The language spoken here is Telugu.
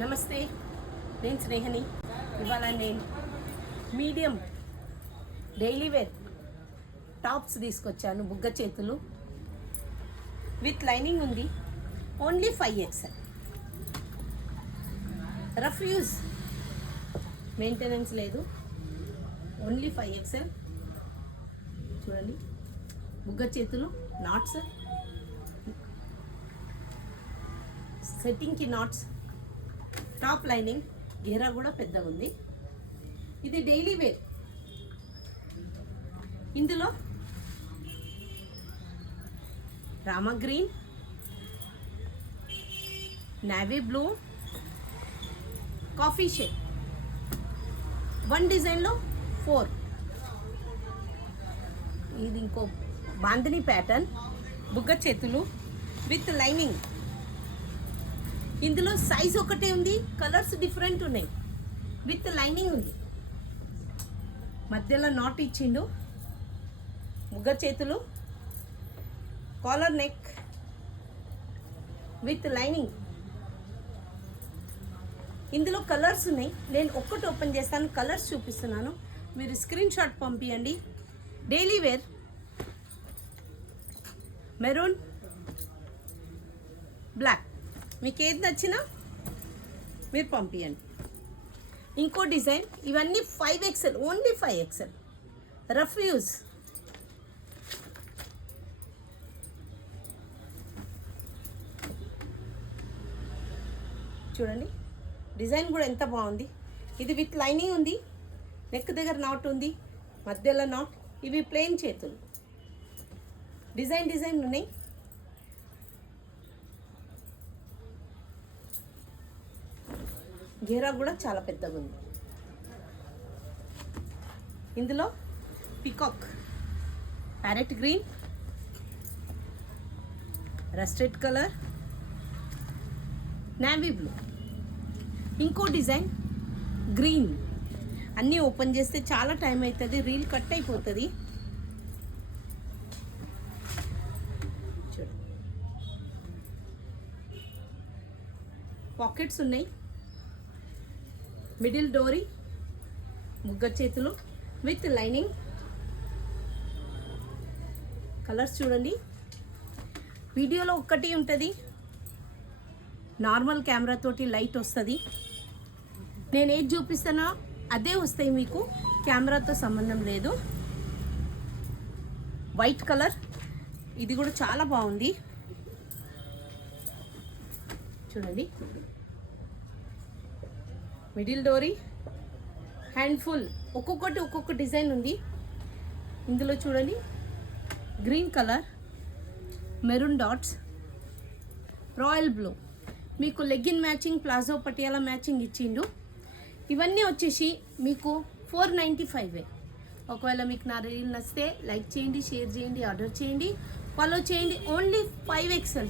నమస్తే, నేను స్నేహని. ఇవాళ నేను మీడియం డైలీ వేర్ టాప్స్ తీసుకొచ్చాను. బుగ్గ చేతులు విత్ లైనింగ్ ఉంది. Only 5XL. Rough use, maintenance లేదు. Only 5XL. చూడండి, బుగ్గ చేతులు, నాట్స్, సెట్టింగ్కి నాట్స్, టాప్ లైనింగ్, గేరా కూడా పెద్దగా ఉంది. ఇది డైలీ వేర్. ఇందులో Rama green, navy blue, coffee shade, one డిజైన్లో 4. ఇది ఇంకో బాందిని ప్యాటర్న్, బుగ్గ చేతులు విత్ లైనింగ్. ఇందులో సైజ్ ఒకటే ఉంది, కలర్స్ డిఫరెంట్ ఉన్నాయి. విత్ లైనింగ్ ఉంది, మధ్యలో నాట్ ఇచ్చిండు. బుగ్గ చేతులు, కాలర్ నెక్ విత్ లైనింగ్. ఇందులో కలర్స్ ఉన్నాయి. నేను ఒక్కటి ఓపెన్ చేస్తాను, కలర్స్ చూపిస్తున్నాను, మీరు స్క్రీన్ షాట్ పంపించండి. డైలీ వేర్ మెరూన్, బ్లాక్, మీకు ఏది నచ్చినా మీరు పంపించండి. ఇంకో డిజైన్, ఇవన్నీ 5XL, only 5XL. Rough use, చూడండి డిజైన్ కూడా ఎంత బాగుంది. ఇది విత్ లైనింగ్ ఉంది, నెక్ దగ్గర నాట్ ఉంది, మధ్యలో నాట్. ఇవి ప్లెయిన్ చేతులు, డిజైన్ ఉన్నాయి. గేరా కూడా చాలా పెద్దగా ఉంది. ఇందులో peacock, parrot green, rusted colour, navy blue. ఇంకో డిజైన్ గ్రీన్. అన్నీ ఓపెన్ చేస్తే చాలా టైం అవుతుంది, రీల్ కట్ అయిపోతుంది. చూడండి, పాకెట్స్ ఉన్నాయి. మిడిల్ డోరీ, బుగ్గ చేతులు విత్ లైనింగ్. కలర్స్ చూడండి, వీడియోలో ఒక్కటి ఉంటుంది, నార్మల్ కెమెరా తోటి లైట్ వస్తుంది. నేను ఏది చూపిస్తానో అదే వస్తాయి మీకు, కెమెరాతో సంబంధం లేదు. వైట్ కలర్, ఇది కూడా చాలా బాగుంది. చూడండి, మిడిల్ డోరీ, హ్యాండ్ఫుల్, ఒక్కొక్కటి ఒక్కొక్క డిజైన్ ఉంది. ఇందులో చూడండి, green colour, maroon dots, royal blue. మీకు legging matching, palazzo Patiala matching ఇచ్చిండు. ఇవన్నీ వచ్చేసి మీకు 495. ఒకవేళ మీకు నా రీల్ నచ్చితే లైక్ చేయండి, షేర్ చేయండి, ఆర్డర్ చేయండి, ఫాలో చేయండి. Only 5XL.